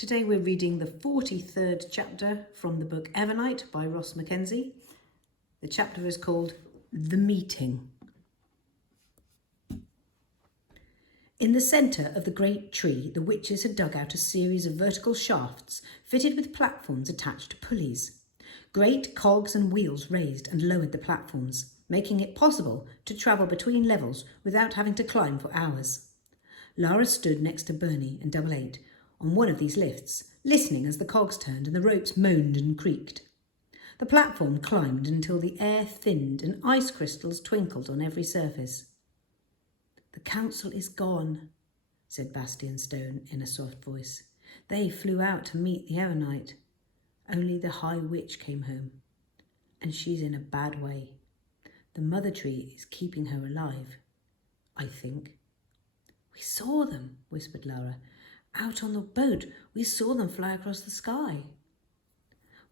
Today we're reading the 43rd chapter from the book EVERNIGHT by Ross Mackenzie. The chapter is called The Meeting. In the centre of the great tree, the witches had dug out a series of vertical shafts fitted with platforms attached to pulleys. Great cogs and wheels raised and lowered the platforms, making it possible to travel between levels without having to climb for hours. Lara stood next to Bernie and Double Eight on one of these lifts, listening as the cogs turned and the ropes moaned and creaked. The platform climbed until the air thinned and ice crystals twinkled on every surface. "The council is gone," said Bastian Stone in a soft voice. "They flew out to meet the Evernight. Only the High Witch came home, and she's in a bad way. The Mother Tree is keeping her alive, I think." "We saw them," whispered Lara. "Out on the boat, we saw them fly across the sky."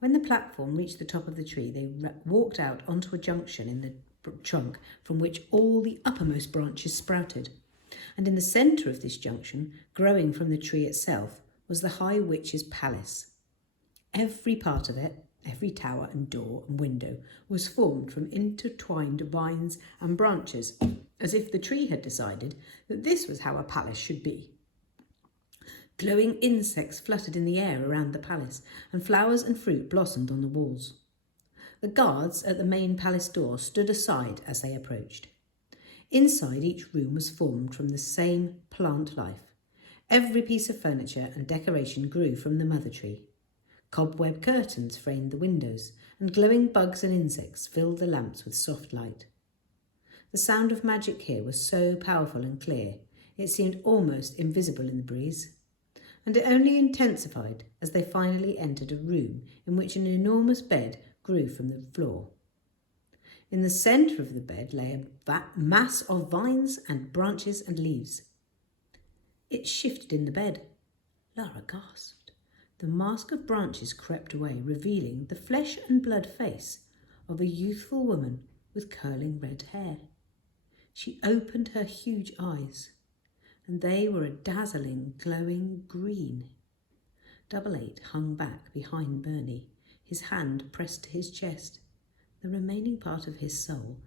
When the platform reached the top of the tree, they walked out onto a junction in the trunk from which all the uppermost branches sprouted. And in the centre of this junction, growing from the tree itself, was the High Witch's palace. Every part of it, every tower and door and window, was formed from intertwined vines and branches, as if the tree had decided that this was how a palace should be. Glowing insects fluttered in the air around the palace, and flowers and fruit blossomed on the walls. The guards at the main palace door stood aside as they approached. Inside each room was formed from the same plant life. Every piece of furniture and decoration grew from the mother tree. Cobweb curtains framed the windows, and glowing bugs and insects filled the lamps with soft light. The sound of magic here was so powerful and clear, it seemed almost invisible in the breeze. And it only intensified as they finally entered a room in which an enormous bed grew from the floor. In the centre of the bed lay a mass of vines and branches and leaves. It shifted in the bed. Lara gasped. The mask of branches crept away, revealing the flesh and blood face of a youthful woman with curling red hair. She opened her huge eyes, and they were a dazzling, glowing green. Double Eight hung back behind Bernie, his hand pressed to his chest, the remaining part of his soul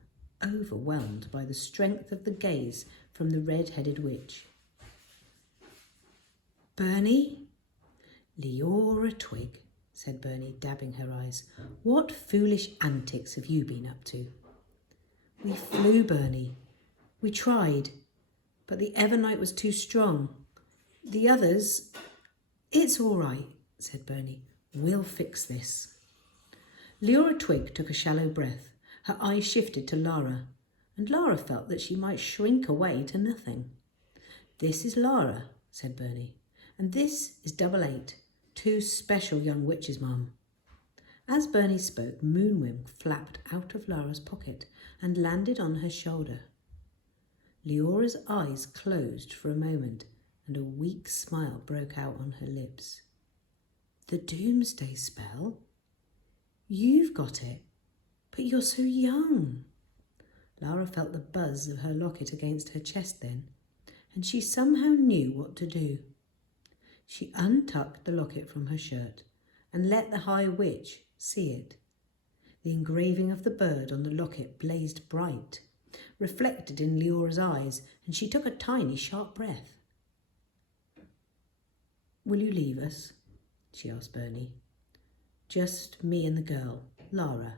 overwhelmed by the strength of the gaze from the red-headed witch. "Bernie?" "Leora Twig," said Bernie, dabbing her eyes. "What foolish antics have you been up to?" "We flew, Bernie. We tried. But the Evernight was too strong. The others—" "It's all right," said Bernie. "We'll fix this." Leora Twig took a shallow breath. Her eyes shifted to Lara, and Lara felt that she might shrink away to nothing. "This is Lara," said Bernie, "and this is Double Eight, two special young witches, Mum." As Bernie spoke, Moonwing flapped out of Lara's pocket and landed on her shoulder. Leora's eyes closed for a moment, and a weak smile broke out on her lips. "The Doomsday Spell? You've got it, but you're so young." Lara felt the buzz of her locket against her chest then, and she somehow knew what to do. She untucked the locket from her shirt and let the High Witch see it. The engraving of the bird on the locket blazed bright, reflected in Leora's eyes, and she took a tiny, sharp breath. "Will you leave us?" she asked Bernie. "Just me and the girl, Lara."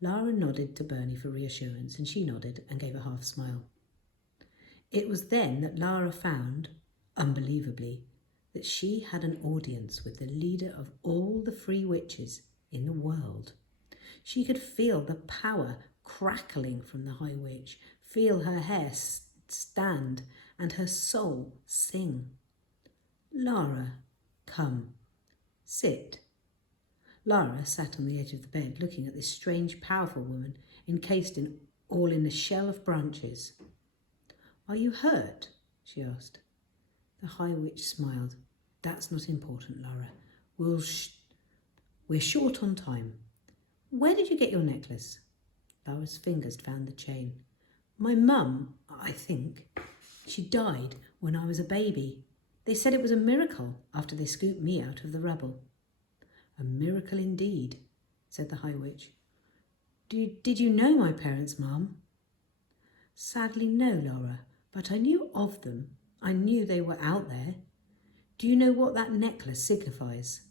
Lara nodded to Bernie for reassurance, and she nodded and gave a half smile. It was then that Lara found, unbelievably, that she had an audience with the leader of all the free witches in the world. She could feel the power crackling from the High Witch, feel her hair stand and her soul sing. "Lara, come, sit." Lara sat on the edge of the bed, looking at this strange, powerful woman, encased all in a shell of branches. "Are you hurt?" she asked. The High Witch smiled. "That's not important, Lara. We're short on time. Where did you get your necklace?" Lara's fingers found the chain. "My mum, I think. She died when I was a baby. They said it was a miracle after they scooped me out of the rubble. A miracle indeed, said the High Witch. Did you know my parents, Mum? Sadly, no, Laura, but I knew of them. I knew they were out there. Do you know what that necklace signifies?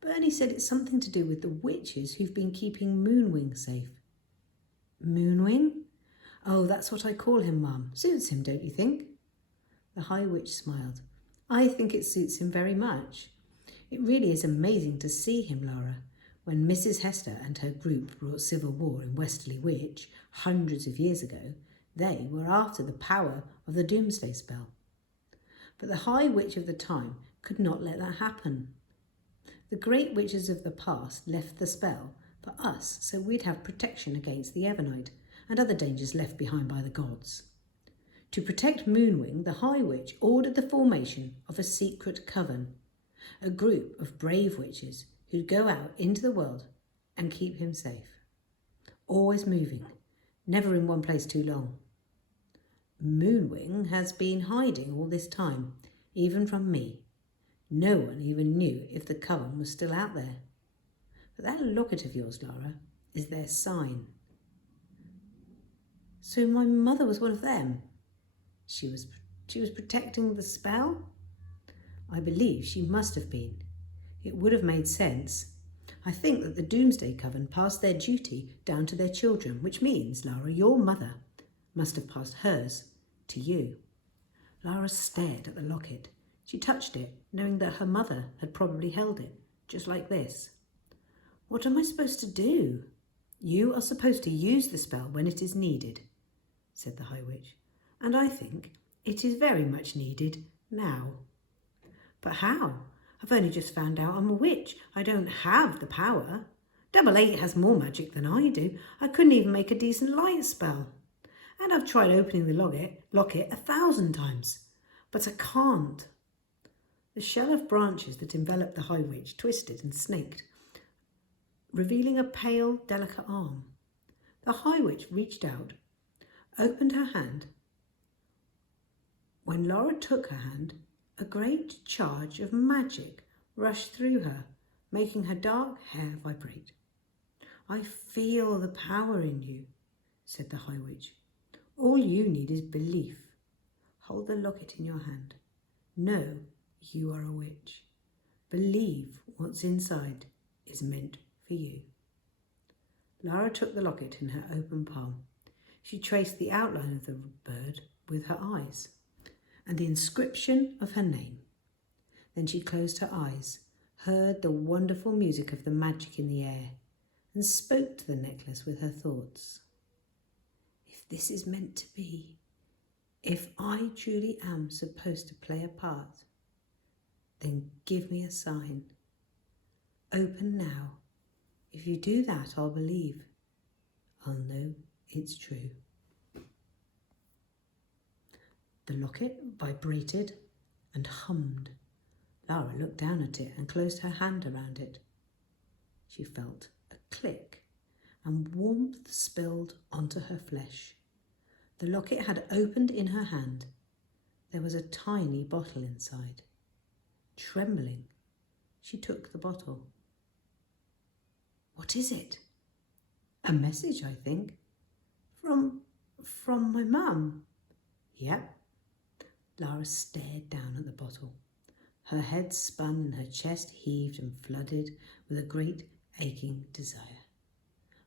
Bernie said it's something to do with the witches who've been keeping Moonwing safe. Moonwing? Oh, that's what I call him, Mum. Suits him, don't you think? The High Witch smiled. I think it suits him very much. It really is amazing to see him, Laura. When Mrs. Hester and her group brought civil war in Westerly Witch hundreds of years ago, they were after the power of the Doomsday Spell. But the High Witch of the time could not let that happen. The great witches of the past left the spell for us so we'd have protection against the EVERNIGHT and other dangers left behind by the gods. To protect Moonwing, the High Witch ordered the formation of a secret coven, a group of brave witches who'd go out into the world and keep him safe. Always moving, never in one place too long. Moonwing has been hiding all this time, even from me. No one even knew if the coven was still out there. But that locket of yours, Laura, is their sign. So my mother was one of them. She was protecting the spell? I believe she must have been. It would have made sense. I think that the Doomsday Coven passed their duty down to their children, which means, Laura, your mother must have passed hers to you. Laura stared at the locket. She touched it, knowing that her mother had probably held it, just like this. What am I supposed to do? You are supposed to use the spell when it is needed, said the High Witch, and I think it is very much needed now. But how? I've only just found out I'm a witch. I don't have the power. 88 has more magic than I do. I couldn't even make a decent light spell. And I've tried opening the locket 1,000 times, but I can't. The shell of branches that enveloped the High Witch twisted and snaked, revealing a pale, delicate arm. The High Witch reached out, opened her hand. When Laura took her hand, a great charge of magic rushed through her, making her dark hair vibrate. I feel the power in you, said the High Witch. All you need is belief. Hold the locket in your hand. Know you are a witch. Believe what's inside is meant for you. Lara took the locket in her open palm. She traced the outline of the bird with her eyes and the inscription of her name. Then she closed her eyes, heard the wonderful music of the magic in the air, and spoke to the necklace with her thoughts. If this is meant to be, if I truly am supposed to play a part, then give me a sign. Open now. If you do that, I'll believe. I'll know it's true. The locket vibrated and hummed. Lara looked down at it and closed her hand around it. She felt a click and warmth spilled onto her flesh. The locket had opened in her hand. There was a tiny bottle inside. Trembling, she took the bottle. What is it? A message, I think. From my mum. Yep. Lara stared down at the bottle. Her head spun and her chest heaved and flooded with a great aching desire.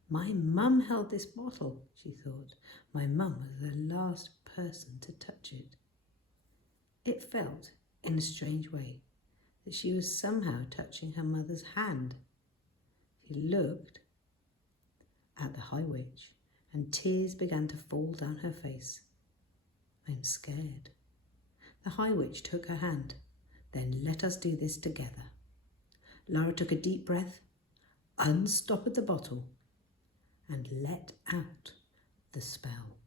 My mum held this bottle, she thought. My mum was the last person to touch it. It felt, in a strange way, that she was somehow touching her mother's hand. She looked at the High Witch and tears began to fall down her face. I'm scared. The High Witch took her hand. Then let us do this together. Lara took a deep breath, unstoppered the bottle, and let out the spell.